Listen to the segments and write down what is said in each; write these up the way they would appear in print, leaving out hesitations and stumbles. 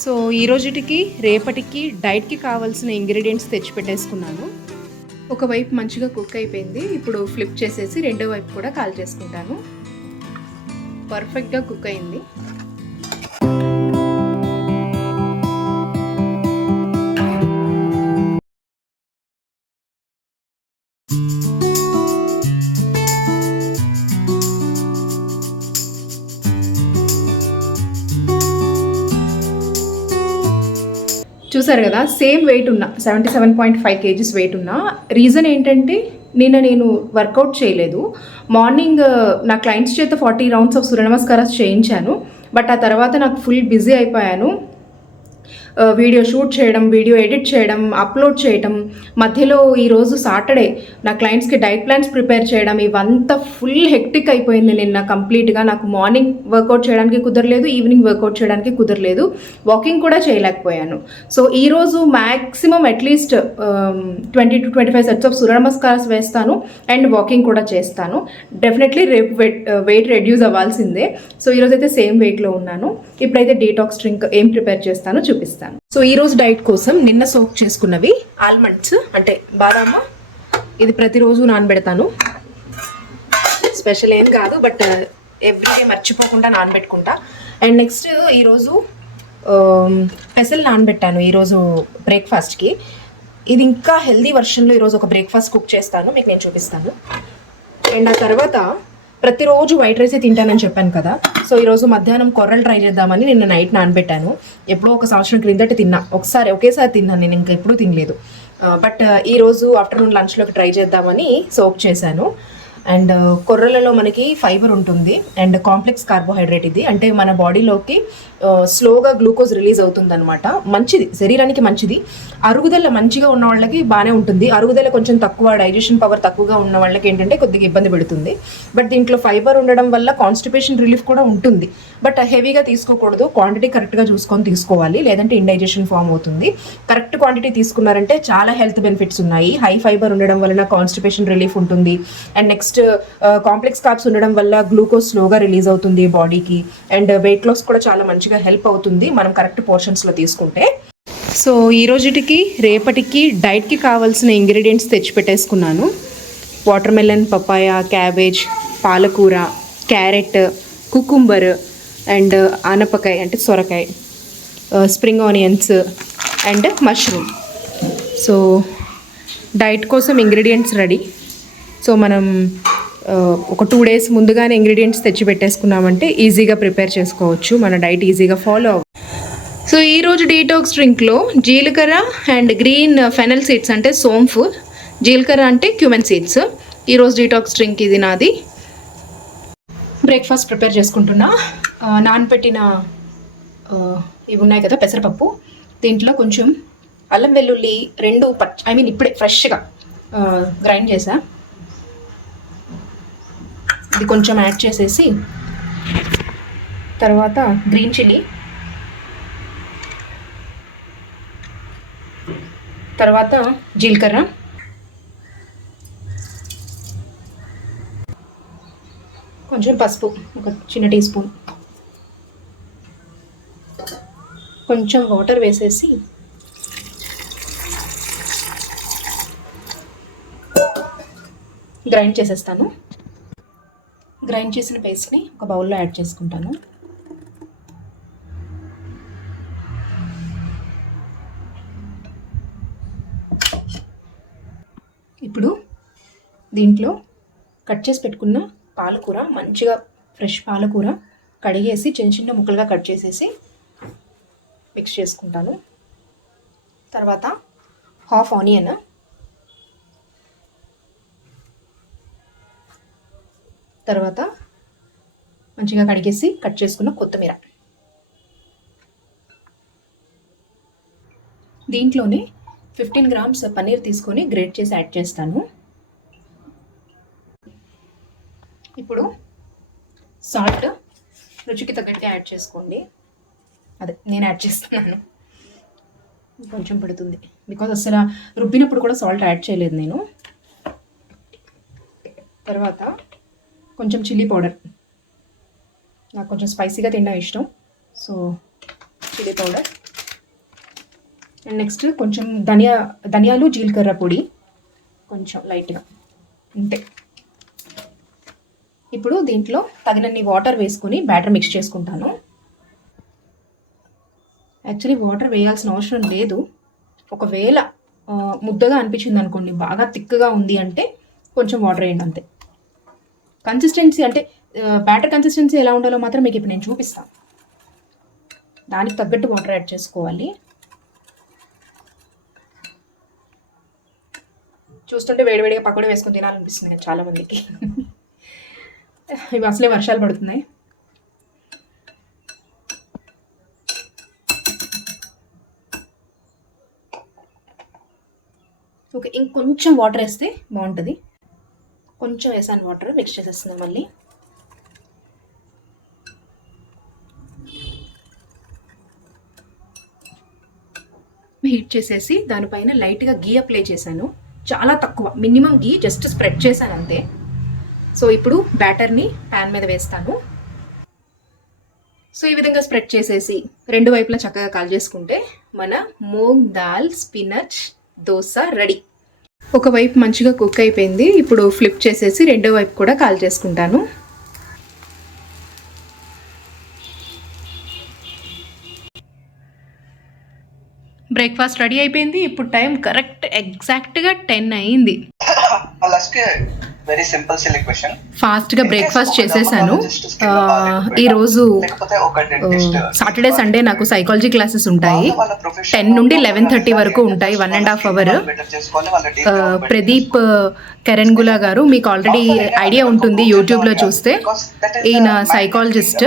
So ఈ రోజుటికి రేపటికి డైట్కి కావాల్సిన ఇంగ్రీడియంట్స్ తెచ్చిపెట్టేసుకున్నాను. ఒకవైపు మంచిగా కుక్ అయిపోయింది. ఇప్పుడు ఫ్లిప్ చేసేసి రెండో వైపు కూడా కాల్ చేసుకుంటాను. పర్ఫెక్ట్గా కుక్ అయింది. చూసారు కదా, సేమ్ వెయిట్ ఉన్నా 77.5 kgs వెయిట్ ఉన్నా. రీజన్ ఏంటంటే నిన్న నేను వర్కౌట్ చేయలేదు. మార్నింగ్ నా క్లయింట్స్ చేత 40 రౌండ్స్ ఆఫ్ సూర్య నమస్కారాలు చేయించాను. బట్ ఆ తర్వాత నాకు ఫుల్ బిజీ అయిపోయాను. వీడియో షూట్ చేయడం, వీడియో ఎడిట్ చేయడం, అప్లోడ్ చేయడం, మధ్యలో ఈరోజు సాటర్డే నా క్లయింట్స్కి డైట్ ప్లాన్స్ ప్రిపేర్ చేయడం, ఇవంతా ఫుల్ హెక్టిక్ అయిపోయింది నిన్న కంప్లీట్గా. నాకు మార్నింగ్ వర్కౌట్ చేయడానికి కుదరలేదు, ఈవినింగ్ వర్కౌట్ చేయడానికి కుదరలేదు, వాకింగ్ కూడా చేయలేకపోయాను. సో ఈరోజు maximum at least 20 to 25 sets of Surya నమస్కారాలు వేస్తాను అండ్ వాకింగ్ కూడా చేస్తాను. డెఫినెట్లీ రేపు వెయిట్ రెడ్యూస్ అవ్వాల్సిందే. సో ఈరోజు అయితే సేమ్ వెయిట్లో ఉన్నాను. ఇప్పుడైతే డీటాక్స్ డ్రింక్ ఏం ప్రిపేర్ చేస్తానో చూపిస్తాను. సో ఈరోజు డైట్ కోసం నిన్న సోక్ చేసుకున్నవి ఆల్మండ్స్ అంటే బాదాము. ఇది ప్రతిరోజు నానబెడతాను. స్పెషల్ ఏం కాదు, బట్ ఎవ్రీడే మర్చిపోకుండా నానబెట్టుకుంటా. అండ్ నెక్స్ట్ ఈరోజు పెసలు నానబెట్టాను ఈరోజు బ్రేక్ఫాస్ట్కి. ఇది ఇంకా హెల్దీ వర్షన్లో ఈరోజు ఒక బ్రేక్ఫాస్ట్ కుక్ చేస్తాను, మీకు నేను చూపిస్తాను. అండ్ ఆ తర్వాత ప్రతిరోజు వైట్ రైసే తింటానని చెప్పాను కదా. సో ఈరోజు మధ్యాహ్నం కొర్రలు ట్రై చేద్దామని నిన్న నైట్ నానబెట్టాను. ఎప్పుడో ఒక సంవత్సరం క్రిందట తిన్నా, ఒకేసారి తిన్నాను నేను, ఇంకా ఎప్పుడూ తినలేదు. బట్ ఈరోజు ఆఫ్టర్నూన్ లంచ్లోకి ట్రై చేద్దామని సోక్ చేశాను. అండ్ కొర్రలలో మనకి ఫైబర్ ఉంటుంది అండ్ కాంప్లెక్స్ కార్బోహైడ్రేట్. ఇది అంటే మన బాడీలోకి స్లోగా గ్లూకోజ్ రిలీజ్ అవుతుంది అనమాట. మంచిది, శరీరానికి మంచిది. అరుగుదల మంచిగా ఉన్న వాళ్ళకి బాగానే ఉంటుంది. అరుగుదల కొంచెం తక్కువ, డైజెషన్ పవర్ తక్కువగా ఉన్న వాళ్ళకి ఏంటంటే కొద్దిగా ఇబ్బంది పెడుతుంది. బట్ దీంట్లో ఫైబర్ ఉండడం వల్ల కాన్స్టిపేషన్ రిలీఫ్ కూడా ఉంటుంది. బట్ హెవీగా తీసుకోకూడదు, క్వాంటిటీ కరెక్ట్గా చూసుకొని తీసుకోవాలి, లేదంటే ఇండైజెషన్ ఫామ్ అవుతుంది. కరెక్ట్ క్వాంటిటీ తీసుకున్నారంటే చాలా హెల్త్ బెనిఫిట్స్ ఉన్నాయి. హై ఫైబర్ ఉండడం వలన కాన్స్టిపేషన్ రిలీఫ్ ఉంటుంది. అండ్ నెక్స్ట్ కాంప్లెక్స్ కార్బ్స్ ఉండడం వల్ల గ్లూకోజ్ స్లోగా రిలీజ్ అవుతుంది బాడీకి. అండ్ వెయిట్ లాస్ కూడా చాలా మంచిగా హెల్ప్ అవుతుంది మనం కరెక్ట్ పోర్షన్స్లో తీసుకుంటే. సో ఈ రోజుటికి రేపటికి డైట్కి కావాల్సిన ఇంగ్రీడియంట్స్ తెచ్చిపెట్టేసుకున్నాను. వాటర్ మెలన్, పపాయ, క్యాబేజ్, పాలకూర, క్యారెట్, కుకుంబర్ అండ్ ఆనపకాయ అంటే సొరకాయ, spring onions and mushroom. So diet కోసం ఇంగ్రీడియంట్స్ రెడీ. సో మనం ఒక 2 days ముందుగానే ఇంగ్రీడియంట్స్ తెచ్చి పెట్టేసుకున్నామంటే ఈజీగా ప్రిపేర్ చేసుకోవచ్చు, మన డైట్ ఈజీగా ఫాలో అవ్వచ్చు. సో ఈరోజు డీటాక్స్ డ్రింక్లో జీలకర్ర అండ్ గ్రీన్ ఫెనల్ సీడ్స్ అంటే సోంఫ్, జీలకర్ర అంటే క్యూమెన్ సీడ్స్. ఈరోజు డీటాక్స్ డ్రింక్ ఇది నాది. బ్రేక్ఫాస్ట్ ప్రిపేర్ చేసుకుంటున్నా. నానబెట్టిన ఇవి ఉన్నాయి కదా పెసరపప్పు, దీంట్లో కొంచెం అల్లం వెల్లుల్లి 2 ఇప్పుడే ఫ్రెష్గా గ్రైండ్ చేసా. ఇది కొంచెం యాడ్ చేసేసి తర్వాత గ్రీన్ చిల్లీ, తర్వాత జీలకర్ర, కొంచెం పసుపు ఒక చిన్న టీ స్పూన్, కొంచెం వాటర్ వేసేసి గ్రైండ్ చేసేస్తాను. గ్రైండ్ చేసిన పేస్ట్ని ఒక బౌల్లో యాడ్ చేసుకుంటాను. ఇప్పుడు దీంట్లో కట్ చేసి పెట్టుకున్న పాలకూర, మంచిగా ఫ్రెష్ పాలకూర కడిగేసి చిన్న చిన్న ముక్కలుగా కట్ చేసేసి మిక్స్ చేసుకుంటాను. తర్వాత హాఫ్ ఆనియన్, తర్వాత మంచిగా కడిగేసి కట్ చేసుకున్న కొత్తిమీర, దీంట్లోనే 15 grams పన్నీర్ తీసుకొని గ్రేట్ చేసి యాడ్ చేస్తాను. ఇప్పుడు సాల్ట్ రుచికి తగ్గట్టు యాడ్ చేసుకోండి. అదే నేను యాడ్ చేస్తున్నాను, కొంచెం పడుతుంది బికాజ్ అసలు రుబ్బినప్పుడు కూడా సాల్ట్ యాడ్ చేయలేదు నేను. తర్వాత కొంచెం చిల్లీ పౌడర్, నాకు కొంచెం స్పైసీగా తినడం ఇష్టం, so chilli powder. And next కొంచెం ధనియాలు జీలకర్ర పొడి కొంచెం లైట్గా అంతే. ఇప్పుడు దీంట్లో తగినన్ని వాటర్ వేసుకొని బ్యాటర్ మిక్స్ చేసుకుంటాను. యాక్చువల్లీ వాటర్ వేయాల్సిన అవసరం లేదు. ఒకవేళ ముద్దగా అనిపించింది అనుకోండి, బాగా థిక్గా ఉంది అంటే కొంచెం వాటర్ వేయండి అంతే. కన్సిస్టెన్సీ అంటే బ్యాటర్ కన్సిస్టెన్సీ ఎలా ఉండాలో మాత్రం మీకు ఇప్పుడు నేను చూపిస్తాను. దానికి తగ్గట్టు వాటర్ యాడ్ చేసుకోవాలి. చూస్తుంటే వేడివేడిగా పకోడీ వేసుకొని తినాలనిపిస్తుంది చాలా మందికి. ఇవి అసలే వర్షాలు పడుతున్నాయి. ఓకే, ఇంకొంచెం వాటర్ వేస్తే బాగుంటుంది. కొంచెం వేసాను వాటర్, మిక్స్ చేసేస్తుంది మళ్ళీ. హీట్ చేసేసి దానిపైన లైట్గా గీ అప్లై చేశాను. చాలా తక్కువ, మినిమం గీ జస్ట్ స్ప్రెడ్ చేశాను అంతే. సో ఇప్పుడు బ్యాటర్ని ప్యాన్ మీద వేస్తాను. సో ఈ విధంగా స్ప్రెడ్ చేసేసి రెండు వైపులా చక్కగా కాల్చేసుకుంటే మన మూంగ్ దాల్ స్పినచ్ దోశ రెడీ. ఒకవైపు మంచిగా కుక్ అయిపోయింది. ఇప్పుడు ఫ్లిప్ చేసేసి రెండో వైపు కూడా కాల్చేసుకుంటాను. బ్రేక్ఫాస్ట్ రెడీ అయిపోయింది. ఇప్పుడు టైం కరెక్ట్ ఎగ్జాక్ట్గా 10 అయింది. ఫాస్ట్గా బ్రేక్ఫాస్ట్ చేసేసాను. ఈరోజు సాటర్డే సండే నాకు సైకాలజీ క్లాసెస్ ఉంటాయి. 10 నుండి 11:30 వరకు ఉంటాయి, 1.5 అవర్. ప్రదీప్ కెరెన్గులా గారు మీకు ఆల్రెడీ ఐడియా ఉంటుంది యూట్యూబ్లో చూస్తే. ఈయన సైకాలజిస్ట్.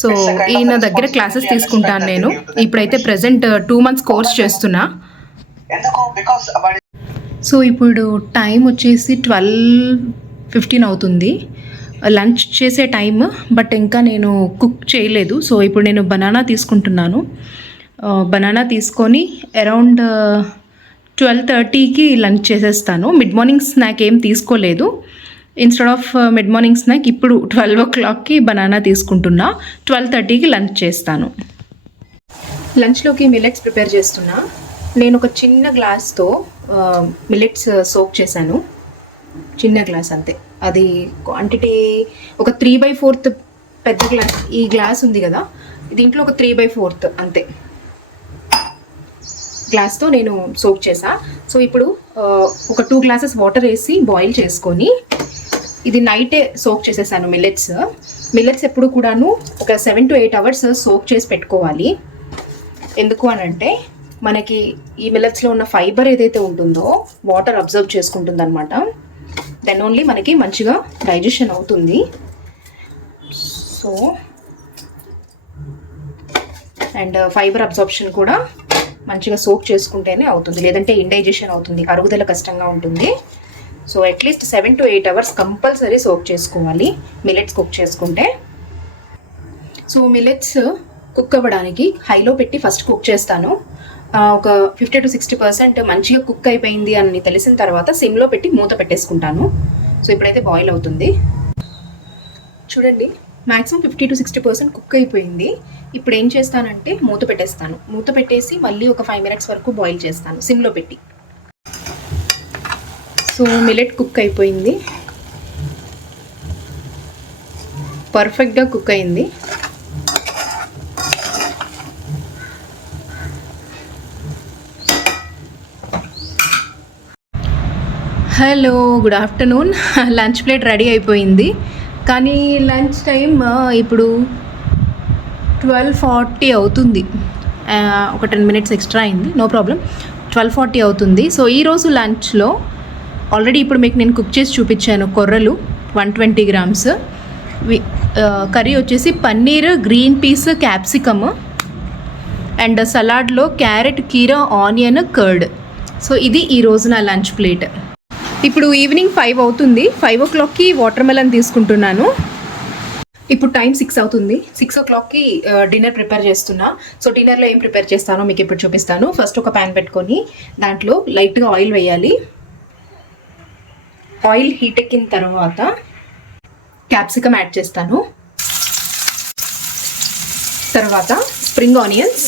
సో ఈయన దగ్గర క్లాసెస్ తీసుకుంటాను నేను. ఇప్పుడైతే ప్రజెంట్ 2 months కోర్స్ చేస్తున్నా. సో ఇప్పుడు టైం వచ్చేసి 12:15 అవుతుంది, లంచ్ చేసే టైం. బట్ ఇంకా నేను కుక్ చేయలేదు. సో ఇప్పుడు నేను బనానా తీసుకుంటున్నాను. బనానా తీసుకొని అరౌండ్ 12:30కి లంచ్ చేసేస్తాను. మిడ్ మార్నింగ్ స్నాక్ ఏం తీసుకోలేదు. Instead of mid morning snack ఇప్పుడు 12 o'clockకి బనానా తీసుకుంటున్నా. 12:30కి లంచ్ చేస్తాను. లంచ్లోకి మిల్లెట్స్ ప్రిపేర్ చేస్తున్నా. నేను ఒక చిన్న గ్లాస్తో మిల్లెట్స్ సోక్ చేశాను. చిన్న గ్లాస్ అంతే. అది క్వాంటిటీ ఒక 3/4 పెద్ద గ్లాస్. ఈ గ్లాస్ ఉంది కదా, దీంట్లో ఒక 3/4 అంతే గ్లాస్తో నేను సోక్ చేసా. సో ఇప్పుడు ఒక 2 glasses వాటర్ వేసి బాయిల్ చేసుకొని, ఇది నైటే సోక్ చేసేసాను మిల్లెట్స్ ఎప్పుడు కూడాను ఒక 7 to 8 hours సోక్ చేసి పెట్టుకోవాలి. ఎందుకు అని అంటే మనకి ఈ మిల్లెట్స్లో ఉన్న ఫైబర్ ఏదైతే ఉంటుందో వాటర్ అబ్జర్వ్ చేసుకుంటుంది అనమాట. దెన్ ఓన్లీ మనకి మంచిగా డైజెషన్ అవుతుంది. సో అండ్ ఫైబర్ అబ్జర్ప్షన్ కూడా మంచిగా సోక్ చేసుకుంటేనే అవుతుంది, లేదంటే ఇండైజెషన్ అవుతుంది, అరుగుదల కష్టంగా ఉంటుంది. So at least 7 to 8 hours compulsory soak చేసుకోవాలి మిల్లెట్స్ కుక్ చేసుకుంటే. సో మిల్లెట్స్ కుక్ అవ్వడానికి హైలో పెట్టి ఫస్ట్ కుక్ చేస్తాను. ఒక 50 to 60% మంచిగా కుక్ అయిపోయింది అని తెలిసిన తర్వాత సిమ్లో పెట్టి మూత పెట్టేసుకుంటాను. సో ఇప్పుడైతే బాయిల్ అవుతుంది చూడండి. మ్యాక్సిమం 50 to 60% కుక్ అయిపోయింది. ఇప్పుడు ఏం చేస్తానంటే మూత పెట్టేస్తాను. మూత పెట్టేసి మళ్ళీ ఒక 5 minutes వరకు బాయిల్ చేస్తాను సిమ్లో పెట్టి. సో మిల్లెట్ కుక్ అయిపోయింది, పర్ఫెక్ట్గా కుక్ అయింది. Hello, good afternoon. Lunch plate ready అయిపోయింది. కానీ లంచ్ టైం ఇప్పుడు 12:40 అవుతుంది. ఒక 10 minutes ఎక్స్ట్రా అయింది, నో ప్రాబ్లం. 12:40 అవుతుంది. సో ఈరోజు లంచ్లో ఆల్రెడీ ఇప్పుడు మీకు నేను కుక్ చేసి చూపించాను. కొర్రలు 120 grams, కర్రీ వచ్చేసి paneer, green peas, capsicum and సలాడ్లో క్యారెట్, కీరా, ఆనియన్, కర్డ్. సో ఇది ఈరోజు నా లంచ్ ప్లేట్. ఇప్పుడు ఈవినింగ్ 5 అవుతుంది. 5 o'clockకి వాటర్ మెలన్ తీసుకుంటున్నాను. ఇప్పుడు టైం 6 అవుతుంది. 6 o'clockకి డిన్నర్ ప్రిపేర్ చేస్తున్నా. సో డిన్నర్లో ఏం ప్రిపేర్ చేస్తానో మీకు ఇప్పుడు చూపిస్తాను. ఫస్ట్ ఒక ప్యాన్ పెట్టుకొని దాంట్లో లైట్గా ఆయిల్ వేయాలి. ఆయిల్ హీట్ ఎక్కిన తర్వాత క్యాప్సికమ్ యాడ్ చేస్తాను. తర్వాత స్ప్రింగ్ ఆనియన్స్,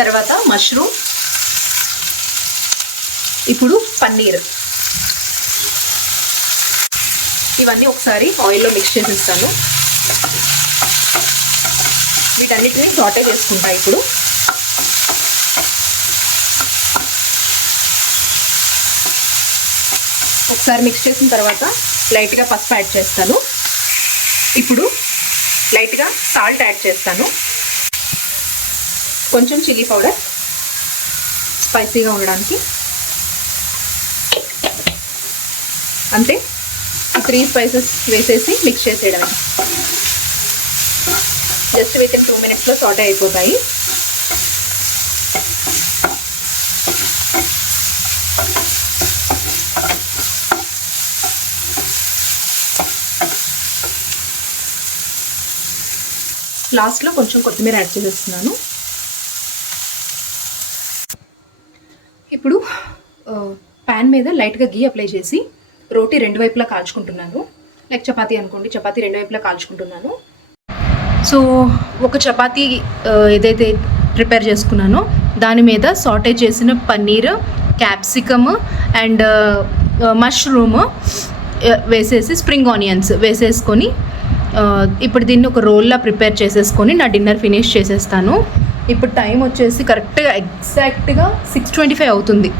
తర్వాత మష్రూమ్, ఇప్పుడు పన్నీర్. ఇవన్నీ ఒకసారి ఆయిల్లో మిక్స్ చేసేస్తాను. వీటన్నిటిని సాటే చేసుకుంటా. ఇప్పుడు ఒకసారి మిక్స్ చేసిన తర్వాత లైట్గా పసుపు యాడ్ చేస్తాను. ఇప్పుడు లైట్గా సాల్ట్ యాడ్ చేస్తాను, కొంచెం చిల్లీ పౌడర్ స్పైసీగా ఉండడానికి. అంతే, ఈ 3 స్పైసెస్ వేసేసి మిక్స్ చేసేయడమే. జస్ట్ విత్ ఇన్ 2 minutesలో సాటే అయిపోతాయి. లాస్ట్లో కొంచెం కొత్తిమీర యాడ్ చేసేస్తున్నాను. ఇప్పుడు ప్యాన్ మీద లైట్గా గీ అప్లై చేసి రోటీ 2 వైపులా కాల్చుకుంటున్నాను. లైక్ చపాతీ అనుకోండి, చపాతీ 2 వైపులా కాల్చుకుంటున్నాను. సో ఒక చపాతీ ఏదైతే ప్రిపేర్ చేసుకున్నానో దాని మీద సాటే చేసిన పన్నీర్, క్యాప్సికమ్ అండ్ మష్రూమ్ వేసేసి స్ప్రింగ్ ఆనియన్స్ వేసేసుకొని ఇప్పుడు దీన్ని ఒక రోల్లా ప్రిపేర్ చేసేసుకొని నా డిన్నర్ ఫినిష్ చేసేస్తాను. ఇప్పుడు టైం వచ్చేసి కరెక్ట్గా ఎగ్జాక్ట్గా 6:25 అవుతుంది.